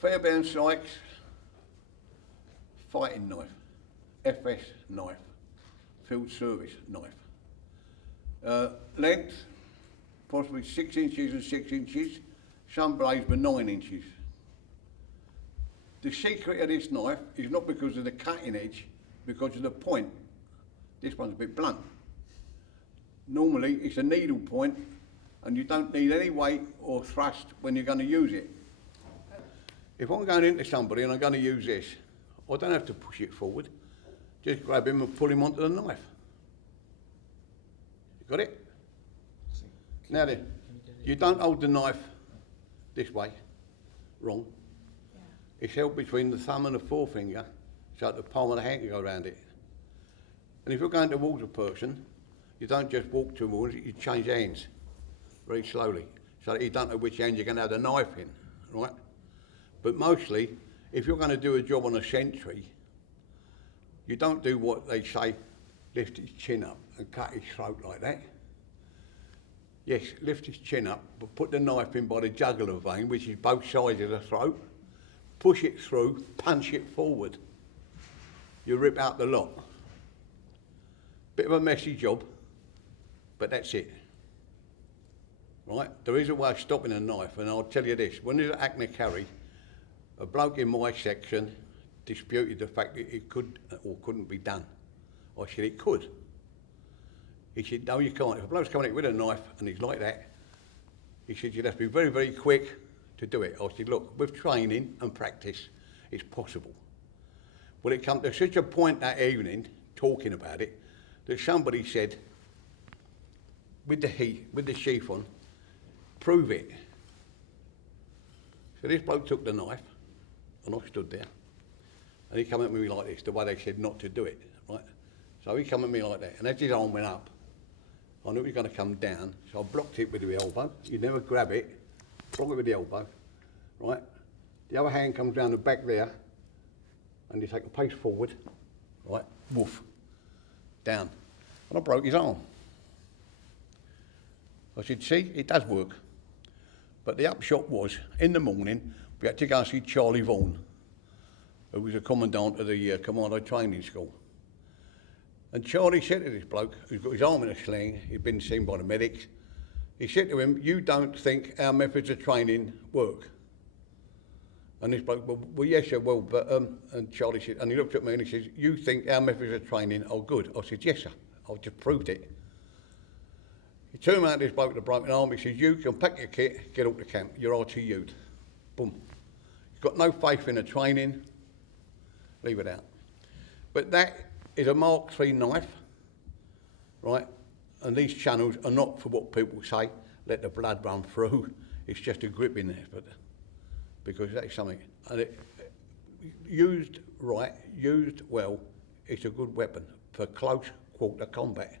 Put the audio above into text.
Fairbairn-Sykes fighting knife, FS knife, field service knife. Length, possibly 6 inches and 6 inches, some blades were 9 inches. The secret of this knife is not because of the cutting edge, because of the point. This one's a bit blunt. Normally it's a needle point and you don't need any weight or thrust when you're going to use it. If I'm going into somebody and I'm going to use this, I don't have to push it forward. Just grab him and pull him onto the knife. You got it? Now then, you don't hold the knife this way, wrong. It's held between the thumb and the forefinger, so that the palm of the hand can go around it. And if you're going towards a person, you don't just walk towards it, you change hands very slowly, so that you don't know which hand you're going to have the knife in, right? But mostly, if you're going to do a job on a sentry, you don't do what they say, lift his chin up and cut his throat like that. Yes, lift his chin up, but put the knife in by the jugular vein, which is both sides of the throat, push it through, punch it forward. You rip out the lot. Bit of a messy job, but that's it. Right? There is a way of stopping a knife, and I'll tell you this. When there's an Acme carry, a bloke in my section disputed the fact that it could or couldn't be done. I said it could. He said, no, you can't. If a bloke's coming in with a knife and he's like that, he said, you'd have to be very, very quick to do it. I said, look, with training and practice, it's possible. Well, it came to such a point that evening, talking about it, that somebody said, with the heat, with the sheath on, prove it. So this bloke took the knife, and I stood there, and he came at me like this, the way they said not to do it, right? So he came at me like that, and as his arm went up, I knew he was going to come down, so I blocked it with the elbow. You never grab it, block it with the elbow, right? The other hand comes down the back there, and you take a pace forward, right? Woof, down. And I broke his arm. I said, see, it does work. But the upshot was, in the morning, we had to go and see Charlie Vaughan, who was a commandant of the Commando training school. And Charlie said to this bloke, who's got his arm in a sling, he'd been seen by the medics, he said to him, you don't think our methods of training work? And this bloke, well yes, sir, well, but, and Charlie said, and he looked at me and he says, you think our methods of training are good? I said, yes, sir, I've just proved it. He turned around to this bloke with a broken arm, he says, you can pack your kit, get up to camp, you're RTU'd. Boom. You've got no faith in the training, leave it out. But that is a Mark III knife, right? And these channels are not for what people say, let the blood run through. It's just a grip in there, but because that's something. And it, used right, used well, it's a good weapon for close quarter combat.